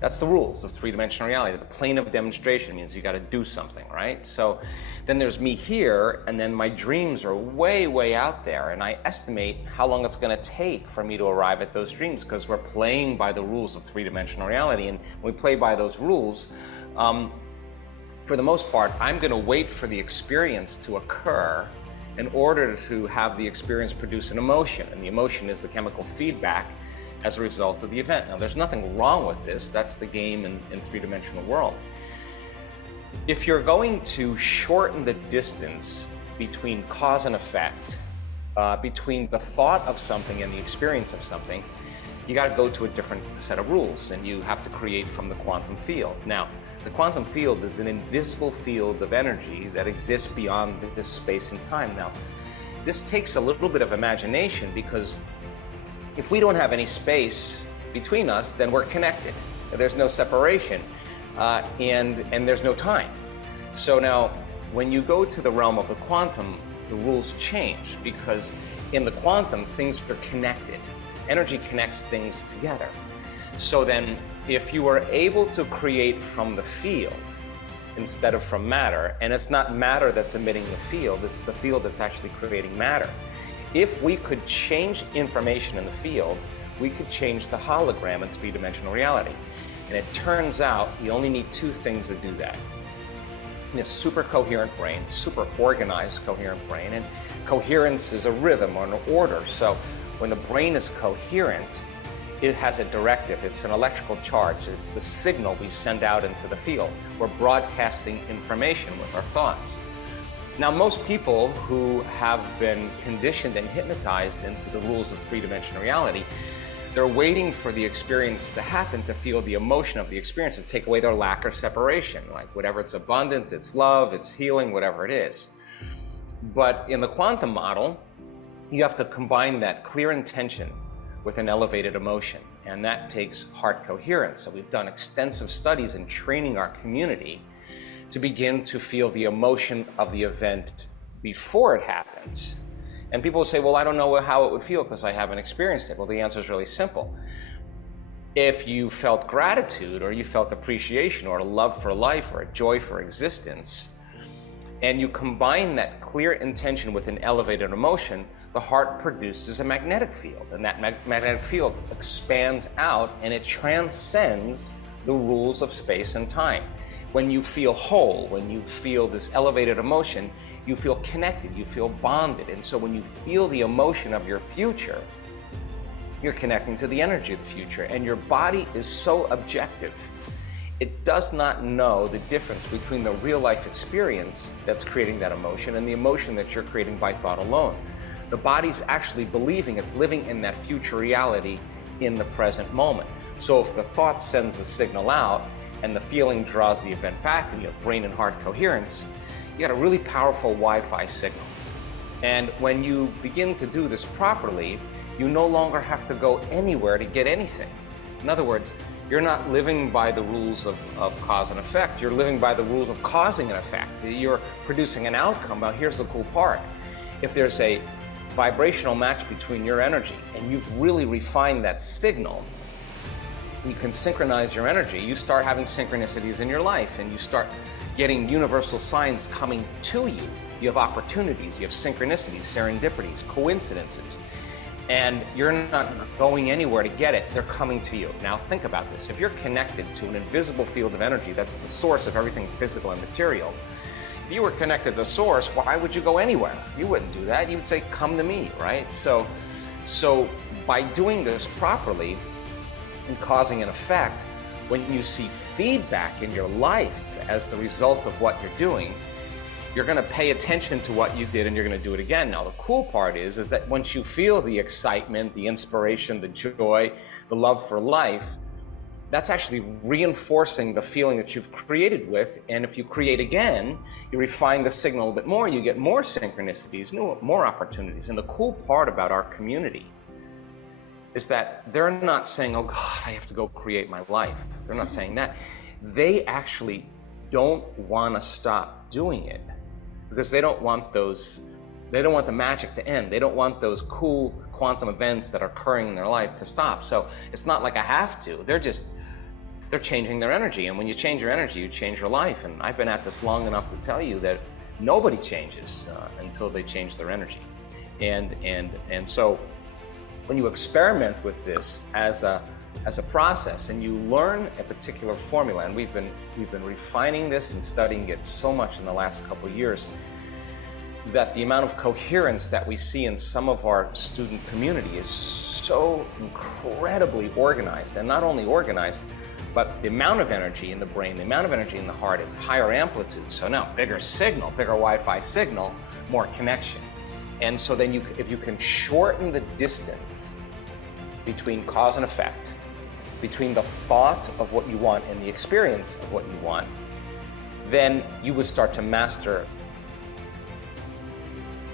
That's the rules of three-dimensional reality. The plane of demonstration means you got to do something, right? So then there's me here, and then my dreams are way, way out there, and I estimate how long it's going to take for me to arrive at those dreams, because we're playing by the rules of three-dimensional reality. And when we play by those rules, for the most part, I'm going to wait for the experience to occur in order to have the experience produce an emotion, and the emotion is the chemical feedback as a result of the event. Now, there's nothing wrong with this. That's the game in three-dimensional world. If you're going to shorten the distance between cause and effect, between the thought of something and the experience of something, you got to go to a different set of rules, and you have to create from the quantum field. Now, the quantum field is an invisible field of energy that exists beyond this space and time. Now, this takes a little bit of imagination, because if we don't have any space between us, then we're connected. There's no separation, and there's no time. So now, when you go to the realm of the quantum, the rules change, because in the quantum, things are connected. Energy connects things together. So then, if you are able to create from the field instead of from matter, and it's not matter that's emitting the field, it's the field that's actually creating matter. If we could change information in the field, we could change the hologram in three-dimensional reality. And it turns out you only need two things to do that. A super coherent brain, super organized coherent brain, and coherence is a rhythm or an order. So when the brain is coherent, it has a directive. It's an electrical charge. It's the signal we send out into the field. We're broadcasting information with our thoughts. Now, most people who have been conditioned and hypnotized into the rules of three-dimensional reality, they're waiting for the experience to happen to feel the emotion of the experience, to take away their lack or separation. Like whatever it's abundance, it's love, it's healing, whatever it is. But in the quantum model, you have to combine that clear intention with an elevated emotion, and that takes heart coherence. So we've done extensive studies in training our community to begin to feel the emotion of the event before it happens. And people will say, well, I don't know how it would feel because I haven't experienced it. Well, the answer is really simple. If you felt gratitude, or you felt appreciation, or a love for life, or a joy for existence, and you combine that clear intention with an elevated emotion, the heart produces a magnetic field, and that magnetic field expands out, and it transcends the rules of space and time. When you feel whole, when you feel this elevated emotion, you feel connected, you feel bonded. And so when you feel the emotion of your future, you're connecting to the energy of the future, and your body is so objective. It does not know the difference between the real life experience that's creating that emotion and the emotion that you're creating by thought alone. The body's actually believing it's living in that future reality in the present moment. So if the thought sends the signal out and the feeling draws the event back, and you have brain and heart coherence, you got a really powerful Wi-Fi signal. And when you begin to do this properly, you no longer have to go anywhere to get anything. In other words, you're not living by the rules of cause and effect. You're living by the rules of causing an effect. You're producing an outcome. Now, here's the cool part. If there's a vibrational match between your energy, and you've really refined that signal, you can synchronize your energy. You start having synchronicities in your life, and you start getting universal signs coming to you. You have opportunities, you have synchronicities, serendipities, coincidences, and you're not going anywhere to get it. They're coming to you. Now think about this. If you're connected to an invisible field of energy that's the source of everything physical and material, if you were connected to the source, why would you go anywhere? You wouldn't do that. You would say, come to me, right? So by doing this properly and causing an effect, when you see feedback in your life as the result of what you're doing, you're going to pay attention to what you did, and you're going to do it again. Now, the cool part is that once you feel the excitement, the inspiration, the joy, the love for life, that's actually reinforcing the feeling that you've created with. And if you create again, you refine the signal a bit more, you get more synchronicities, more opportunities. And the cool part about our community is that they're not saying, oh God, I have to go create my life. They're not saying that. They actually don't want to stop doing it because they don't want the magic to end. They don't want those cool quantum events that are occurring in their life to stop. So it's not like I have to. They're just they're changing their energy. And when you change your energy, you change your life. And I've been at this long enough to tell you that nobody changes until they change their energy. And so when you experiment with this as a process and you learn a particular formula, and we've been refining this and studying it so much in the last couple of years, that the amount of coherence that we see in some of our student community is so incredibly organized. And not only organized, but the amount of energy in the brain, the amount of energy in the heart is higher amplitude. So now bigger signal, bigger Wi-Fi signal, more connection. And so then if you can shorten the distance between cause and effect, between the thought of what you want and the experience of what you want, then you would start to master